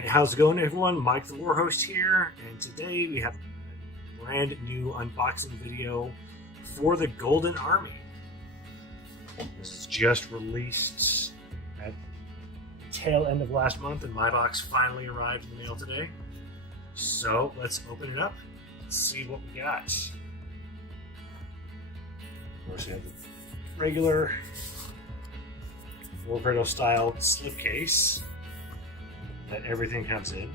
Alright, how's it going everyone? Mike the Warhost here, and today we have a brand new unboxing video for the Golden Army. This is just released at the tail end of last month, and my box finally arrived in the mail today. So let's open it up and see what we got. Of course, we have the regular Warcradle style slipcase that everything comes in, and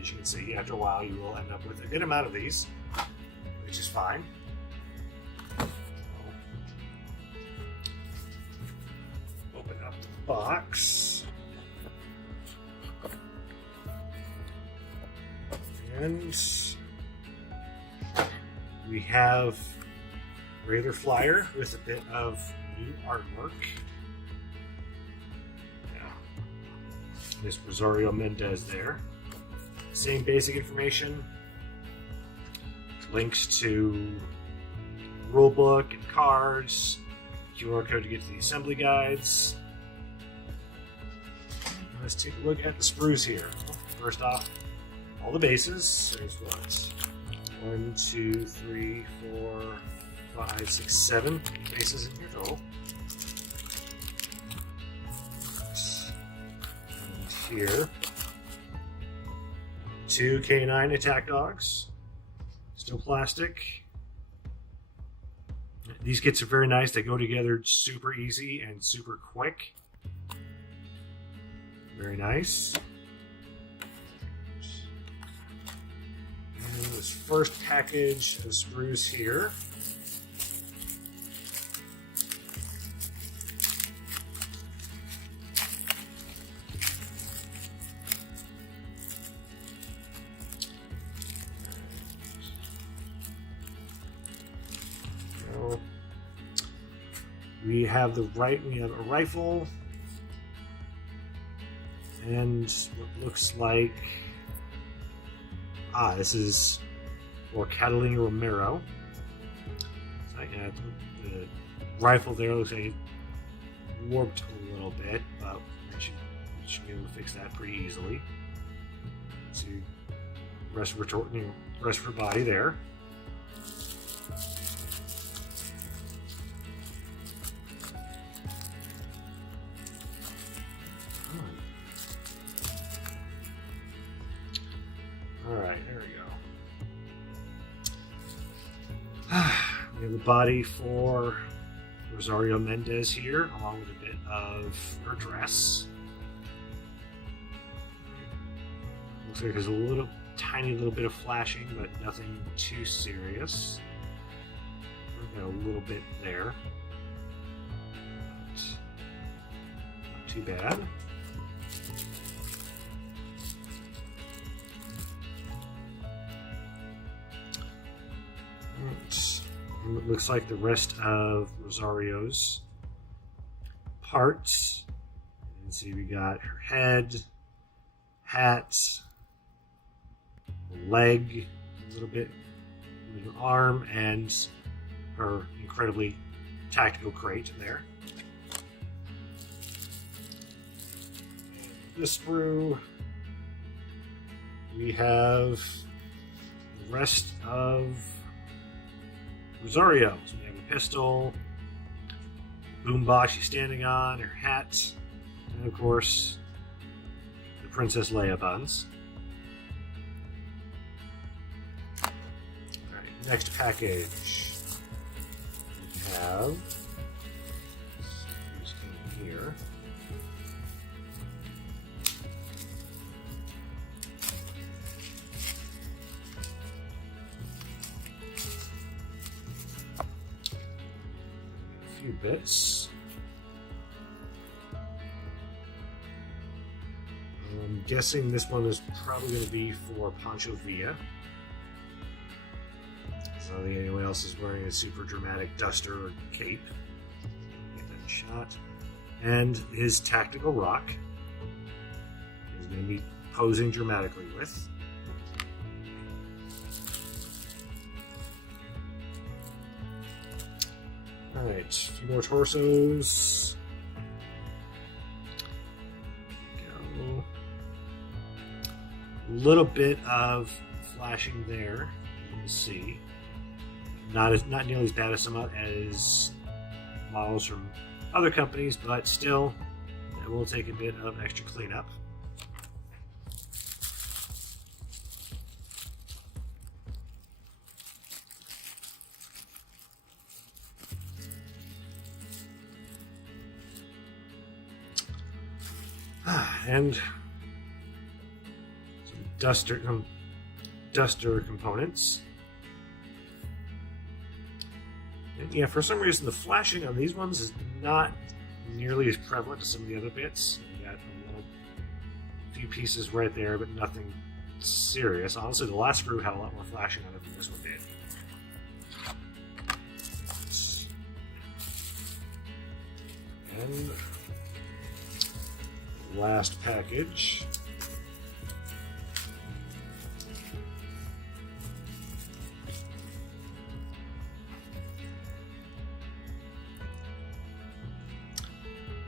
as you can see, after a while you will end up with a good amount of these, which is fine. Open up the box, and we have Raider Flyer with a bit of new artwork. This Rosario Mendez there. Same basic information. Links to rulebook and cards. QR code to get to the assembly guides. Let's take a look at the sprues here. First off, all the bases. There's what? 1, 2, 3, 4, 5, 6, 7 bases in here total. Here, 2 Canine attack dogs, still plastic. These kits are very nice. They go together super easy and super quick. Very nice. And this first package of sprues here. We have a rifle and what looks like this is for Catalina Romero. So the rifle there looks like it warped a little bit, but we should be able to fix that pretty easily. See, rest of her body there. Alright, there we go. We have the body for Rosario Mendez here, along with a bit of her dress. Looks like there's a tiny little bit of flashing, but nothing too serious. We've got a little bit there. Not too bad. It looks like the rest of Rosario's parts. You can see we got her head, hat, leg, a little bit of an arm, and her incredibly tactical crate there. And this sprue, we have the rest of Rosario. So we have a pistol, boombox she's standing on, her hat, and of course the Princess Leia buns. Alright, next package we have who's in here. Bits. I'm guessing this one is probably going to be for Pancho Villa. So I don't think anyone else is wearing a super dramatic duster or cape. Get that shot. And his tactical rock he's going to be posing dramatically with. Alright, a few more torsos. There we go. little bit of flashing there. You can see not nearly as bad as models from other companies, but still, it will take a bit of extra cleanup. And some duster components. And yeah, for some reason the flashing on these ones is not nearly as prevalent as some of the other bits. We got a few pieces right there, but nothing serious. Honestly, the last screw had a lot more flashing on it than this one did. And last package.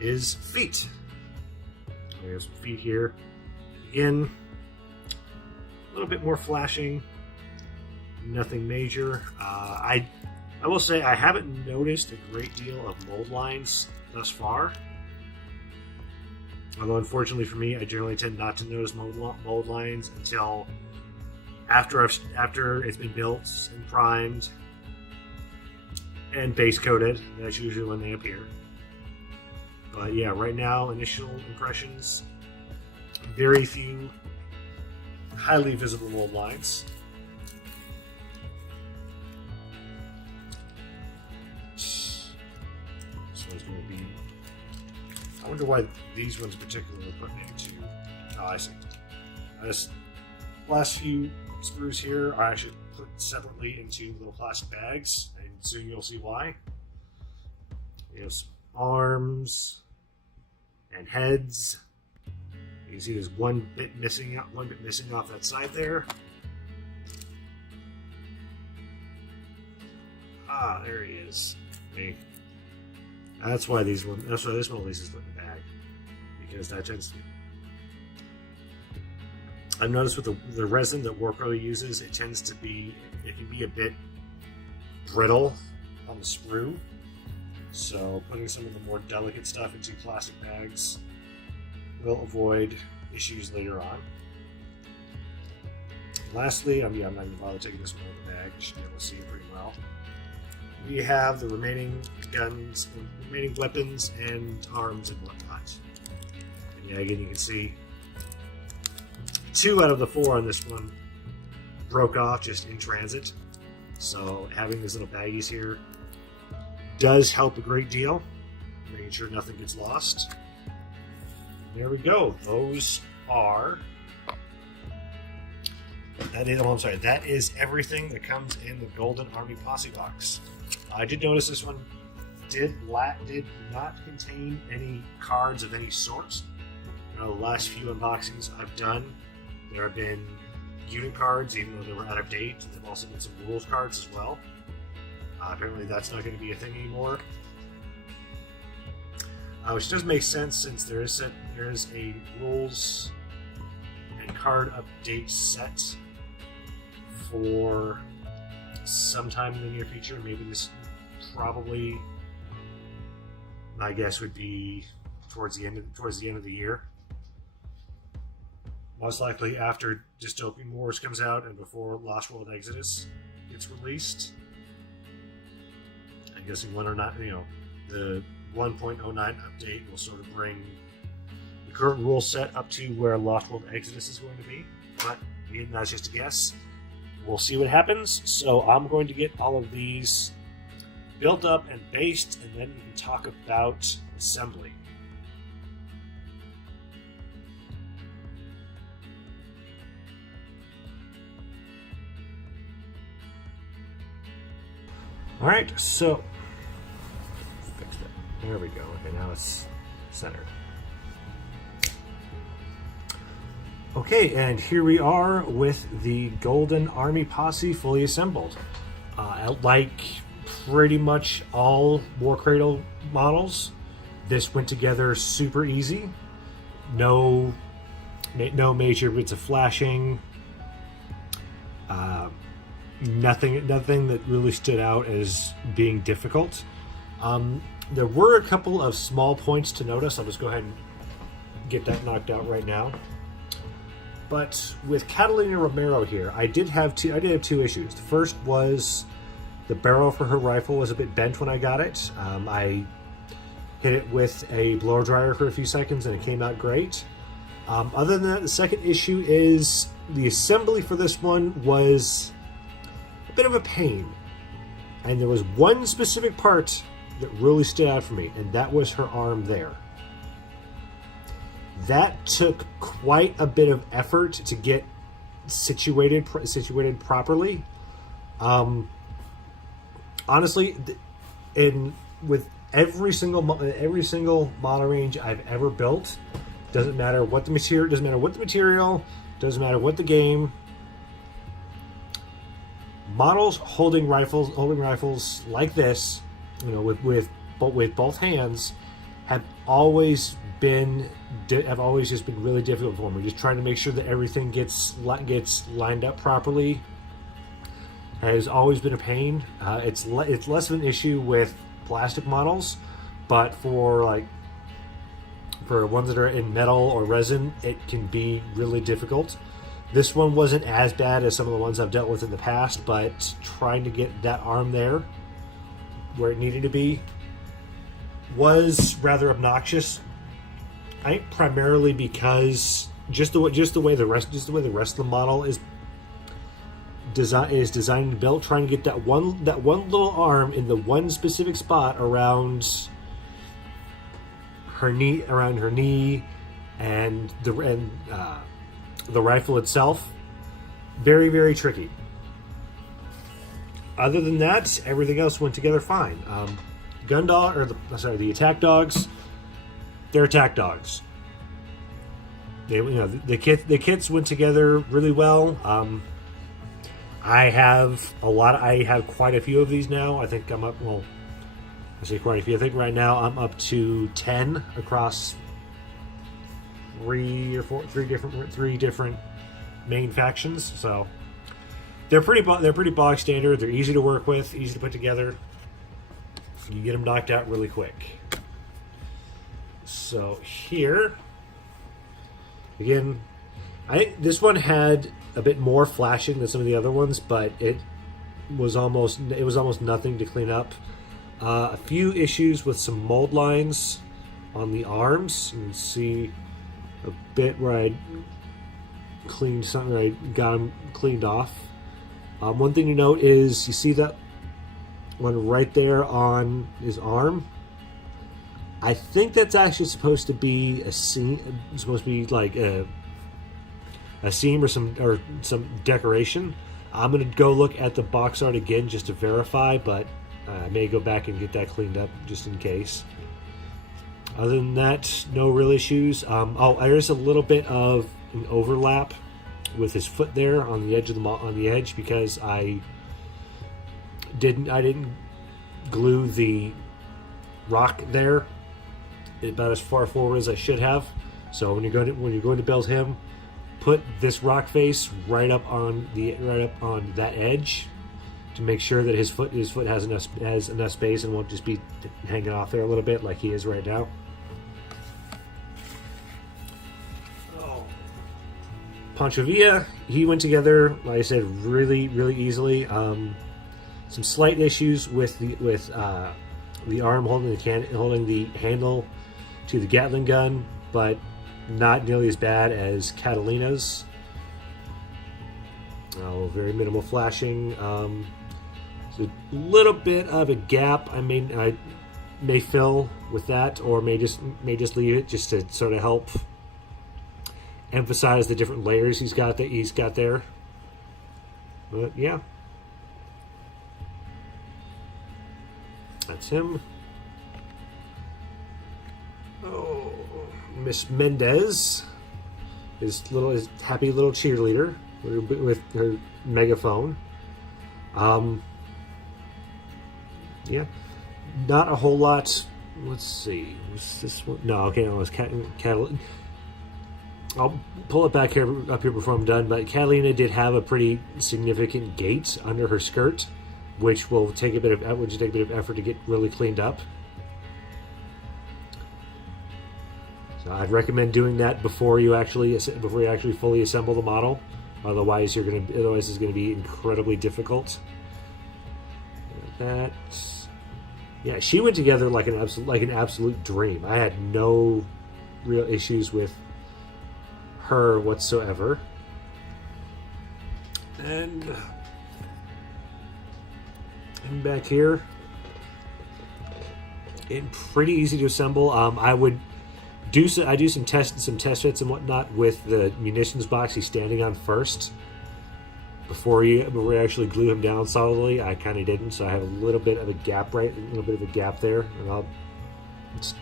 Is feet. We have some feet here. Again, a little bit more flashing. Nothing major. I will say I haven't noticed a great deal of mold lines thus far. Although unfortunately for me, I generally tend not to notice mold lines until after it's been built and primed and base coated. That's usually when they appear. But yeah, right now, initial impressions, very few highly visible mold lines. This one's going to be... I wonder why these ones particularly put me into... Oh, I see. This last few screws here are actually put separately into little plastic bags, and soon you'll see why. We have some arms and heads. You can see there's one bit missing off that side there. Ah, there he is. That's why this one at least is put in the bag, because that tends to. I've noticed with the resin that Warpro uses, it can be a bit brittle on the sprue. So putting some of the more delicate stuff into plastic bags will avoid issues later on. Lastly, I'm not even bothered taking this one out of the bag. You should be able to see it pretty well. We have the remaining guns, the remaining weapons and arms and whatnot. And yeah, again, you can see 2 out of the 4 on this one broke off just in transit. So having these little baggies here does help a great deal, making sure nothing gets lost. And there we go. Those are. That is everything that comes in the Golden Army Posse box. I did notice this one did not contain any cards of any sort. The last few unboxings I've done, there have been unit cards, even though they were out of date. There've also been some rules cards as well. Apparently that's not going to be a thing anymore. Which does make sense, since there is a rules and card update set for sometime in the near future. Maybe this probably, my guess would be towards the end of the year. Most likely after Dystopian Wars comes out and before Lost World Exodus gets released. I'm guessing whether or not, the 1.09 update will sort of bring the current rule set up to where Lost World Exodus is going to be. But again, that's just a guess. We'll see what happens. So I'm going to get all of these built up and based, and then we can talk about assembly. Alright, so fix that. There we go. Okay, now it's centered. Okay, and here we are with the Golden Army Posse fully assembled. Like pretty much all War Cradle models, this went together super easy. No No major bits of flashing. Nothing that really stood out as being difficult. There were a couple of small points to notice. I'll just go ahead and get that knocked out right now. But with Catalina Romero here, I did have two issues. The first was the barrel for her rifle was a bit bent when I got it. I hit it with a blower dryer for a few seconds and it came out great. Other than that, the second issue is the assembly for this one was a bit of a pain. And there was one specific part that really stood out for me, and that was her arm there. That took quite a bit of effort to get situated properly. Honestly, with every single model range I've ever built, doesn't matter what the material, doesn't matter what the game. Models holding rifles like this, you know, with both hands, have always just been really difficult for me. Just trying to make sure that everything gets lined up properly has always been a pain. It's less of an issue with plastic models, but for ones that are in metal or resin, it can be really difficult. This one wasn't as bad as some of the ones I've dealt with in the past, but trying to get that arm there where it needed to be was rather obnoxious. I think primarily because just the way the rest of the model is designed and built, trying to get that one little arm in the one specific spot around her knee, and the rifle itself, very, very tricky. Other than that, everything else went together fine. The attack dogs, they're attack dogs. The kits went together really well. I have quite a few of these now. I think I'm up. Well, I say quite a few. I think right now I'm up to 10 across three different main factions. So they're pretty bog standard. They're easy to work with, easy to put together. You get them knocked out really quick. So here, again, I think this one had a bit more flashing than some of the other ones, but it was almost nothing to clean up. A few issues with some mold lines on the arms. You can see a bit where I cleaned something, I got them cleaned off. One thing to note is you see that one right there on his arm. I think that's actually supposed to be a seam. It's supposed to be like a seam or some decoration. I'm gonna go look at the box art again just to verify, but I may go back and get that cleaned up just in case. Other than that, no real issues. There's a little bit of an overlap with his foot there on the edge because I didn't glue the rock there about as far forward as I should have. So when you're going to build him, put this rock face right up on that edge to make sure that his foot has enough space and won't just be hanging off there a little bit like he is right now. Pancho Villa, he went together, like I said, really, really easily. Some slight issues with the arm holding the handle to the Gatling gun, but not nearly as bad as Catalina's. Very minimal flashing. There's a little bit of a gap I may fill with that, or may just leave it just to sort of help emphasize the different layers he's got there. But yeah, that's him. Oh, Miss Mendez, his happy little cheerleader with her megaphone. Yeah, not a whole lot. Let's see. Was this one? No, okay, no, it was I'll pull it back here up here before I'm done. But Catalina did have a pretty significant gate under her skirt, which will take a bit of effort to get really cleaned up. So I'd recommend doing that before you actually fully assemble the model. Otherwise, it's gonna be incredibly difficult. That, yeah, she went together like an absolute dream. I had no real issues with her whatsoever. And back here, pretty easy to assemble. I do some test fits and whatnot with the munitions box he's standing on first. Before we actually glue him down solidly, I kind of didn't, so I have a little bit of a gap there, and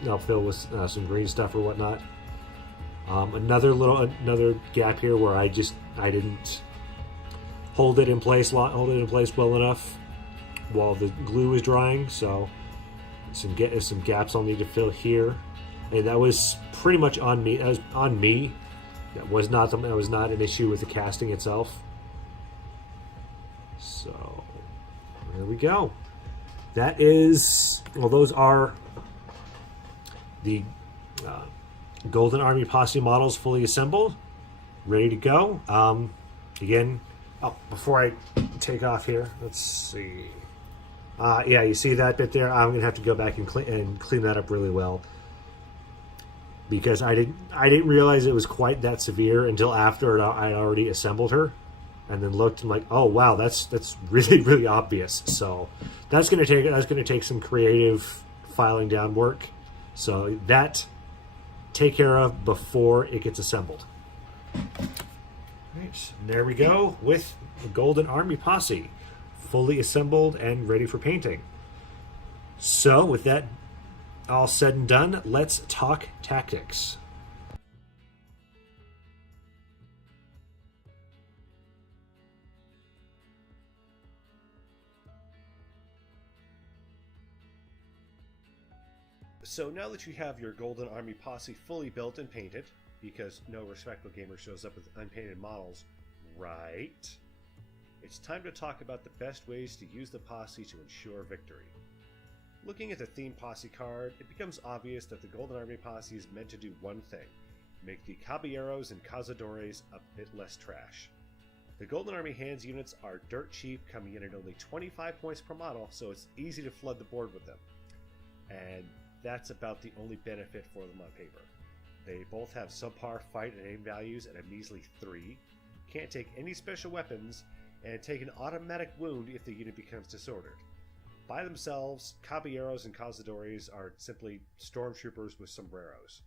I'll fill with some green stuff or whatnot. Another gap here where I didn't hold it in place well enough while the glue was drying, so some gaps I'll need to fill here, and that was pretty much on me. That was on me. That was not an issue with the casting itself. So there we go. Those are the Golden Army Posse models fully assembled, ready to go. Again, before I take off here, let's see. Yeah, you see that bit there? I'm gonna have to go back and clean that up really well, because I didn't realize it was quite that severe until after I already assembled her, and then looked and like, oh wow, that's really, really obvious. So that's gonna take some creative filing down work. So that take care of before it gets assembled. Right, there we go with the Golden Army Posse fully assembled and ready for painting. So with that all said and done, let's talk tactics. So now that you have your Golden Army Posse fully built and painted, because no respectable gamer shows up with unpainted models, right? It's time to talk about the best ways to use the Posse to ensure victory. Looking at the Theme Posse card, it becomes obvious that the Golden Army Posse is meant to do one thing: make the Caballeros and Cazadores a bit less trash. The Golden Army Hands units are dirt cheap, coming in at only 25 points per model, so it's easy to flood the board with them. And that's about the only benefit for them on paper. They both have subpar fight and aim values at a measly 3, can't take any special weapons, and take an automatic wound if the unit becomes disordered. By themselves, Caballeros and Cazadores are simply stormtroopers with sombreros.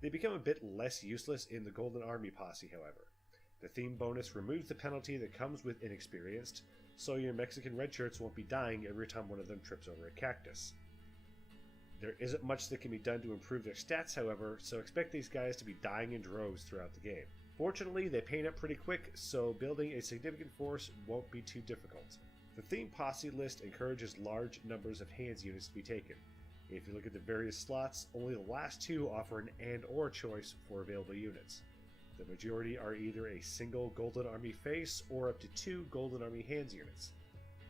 They become a bit less useless in the Golden Army Posse, however. The theme bonus removes the penalty that comes with inexperienced, so your Mexican red shirts won't be dying every time one of them trips over a cactus. There isn't much that can be done to improve their stats, however, so expect these guys to be dying in droves throughout the game. Fortunately, they paint up pretty quick, so building a significant force won't be too difficult. The Theme Posse list encourages large numbers of hands units to be taken. If you look at the various slots, only the last two offer an and/or choice for available units. The majority are either a single Golden Army face or up to 2 Golden Army Hands units.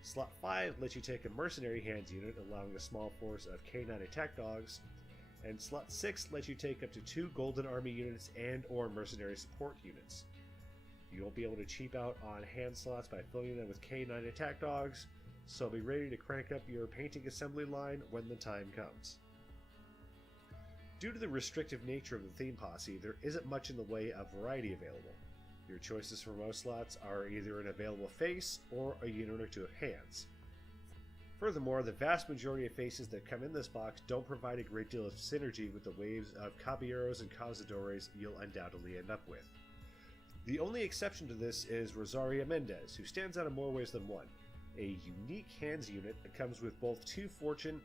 Slot 5 lets you take a Mercenary Hands unit, allowing a small force of Canine attack dogs, and Slot 6 lets you take up to 2 Golden Army units and/or Mercenary support units. You won't be able to cheap out on hand slots by filling them with Canine attack dogs, so be ready to crank up your painting assembly line when the time comes. Due to the restrictive nature of the Theme Posse, there isn't much in the way of variety available. Your choices for most slots are either an available face or a unit or two of hands. Furthermore, the vast majority of faces that come in this box don't provide a great deal of synergy with the waves of Caballeros and Cazadores you'll undoubtedly end up with. The only exception to this is Rosaria Mendez, who stands out in more ways than one. A unique hands unit that comes with both 2 fortune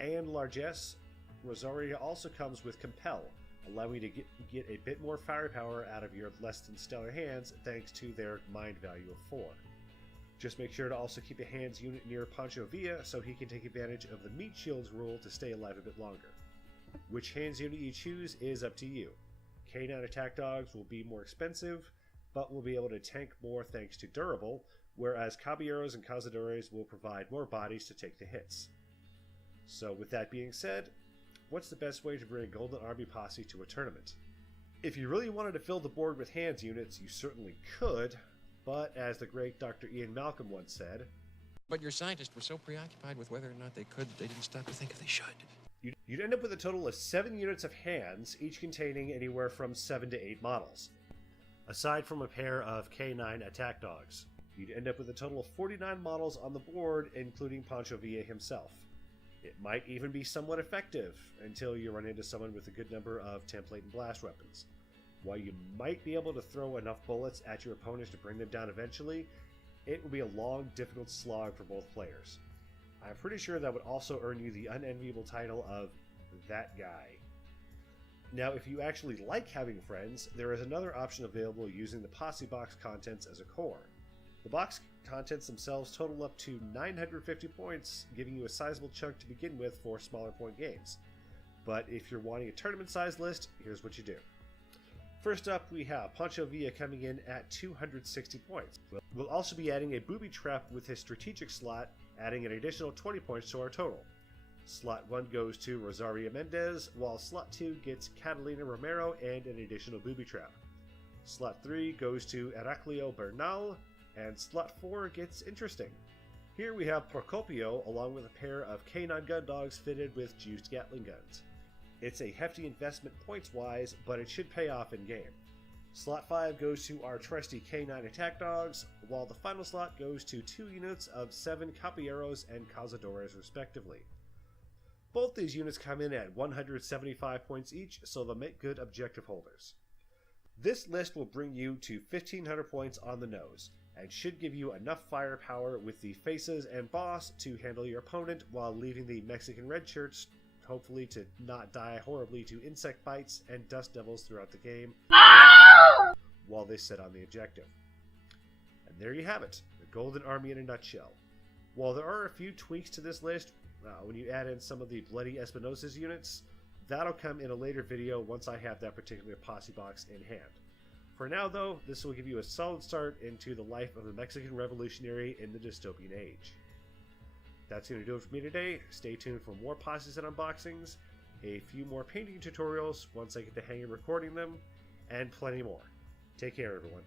and largesse, Rosaria also comes with Compel, allowing you to get a bit more firepower out of your less than stellar hands thanks to their mind value of 4. Just make sure to also keep a hands unit near Pancho Villa so he can take advantage of the meat shields rule to stay alive a bit longer. Which hands unit you choose is up to you. Canine attack dogs will be more expensive, but will be able to tank more thanks to durable, whereas Caballeros and Cazadores will provide more bodies to take the hits. So with that being said, what's the best way to bring a Golden Army Posse to a tournament? If you really wanted to fill the board with hands units, you certainly could, but as the great Dr. Ian Malcolm once said, but your scientists were so preoccupied with whether or not they could that they didn't stop to think if they should. You'd end up with a total of 7 units of hands, each containing anywhere from 7 to 8 models. Aside from a pair of Canine attack dogs, you'd end up with a total of 49 models on the board, including Pancho Villa himself. It might even be somewhat effective, until you run into someone with a good number of template and blast weapons. While you might be able to throw enough bullets at your opponents to bring them down eventually, it will be a long, difficult slog for both players. I'm pretty sure that would also earn you the unenviable title of that guy. Now, if you actually like having friends, there is another option available using the Posse box contents as a core. The box contents themselves total up to 950 points, giving you a sizable chunk to begin with for smaller point games. But if you're wanting a tournament-sized list, here's what you do. First up, we have Pancho Villa coming in at 260 points. We'll also be adding a booby trap with his strategic slot, adding an additional 20 points to our total. Slot 1 goes to Rosario Mendez, while Slot 2 gets Catalina Romero and an additional booby trap. Slot 3 goes to Heraclio Bernal, and Slot 4 gets interesting. Here we have Procopio along with a pair of Canine gun dogs fitted with juiced Gatling guns. It's a hefty investment points-wise, but it should pay off in-game. Slot 5 goes to our trusty Canine attack dogs, while the final slot goes to 2 units of 7 Caballeros and Cazadores respectively. Both these units come in at 175 points each, so they'll make good objective holders. This list will bring you to 1500 points on the nose, and should give you enough firepower with the faces and boss to handle your opponent while leaving the Mexican red shirts hopefully to not die horribly to insect bites and dust devils throughout the game while they sit on the objective. And there you have it, the Golden Army in a nutshell. While there are a few tweaks to this list, when you add in some of the Bloody Espinosa's units, that'll come in a later video once I have that particular Posse box in hand. For now though, this will give you a solid start into the life of the Mexican revolutionary in the dystopian age. That's going to do it for me today. Stay tuned for more Posses and unboxings, a few more painting tutorials once I get the hang of recording them, and plenty more. Take care everyone.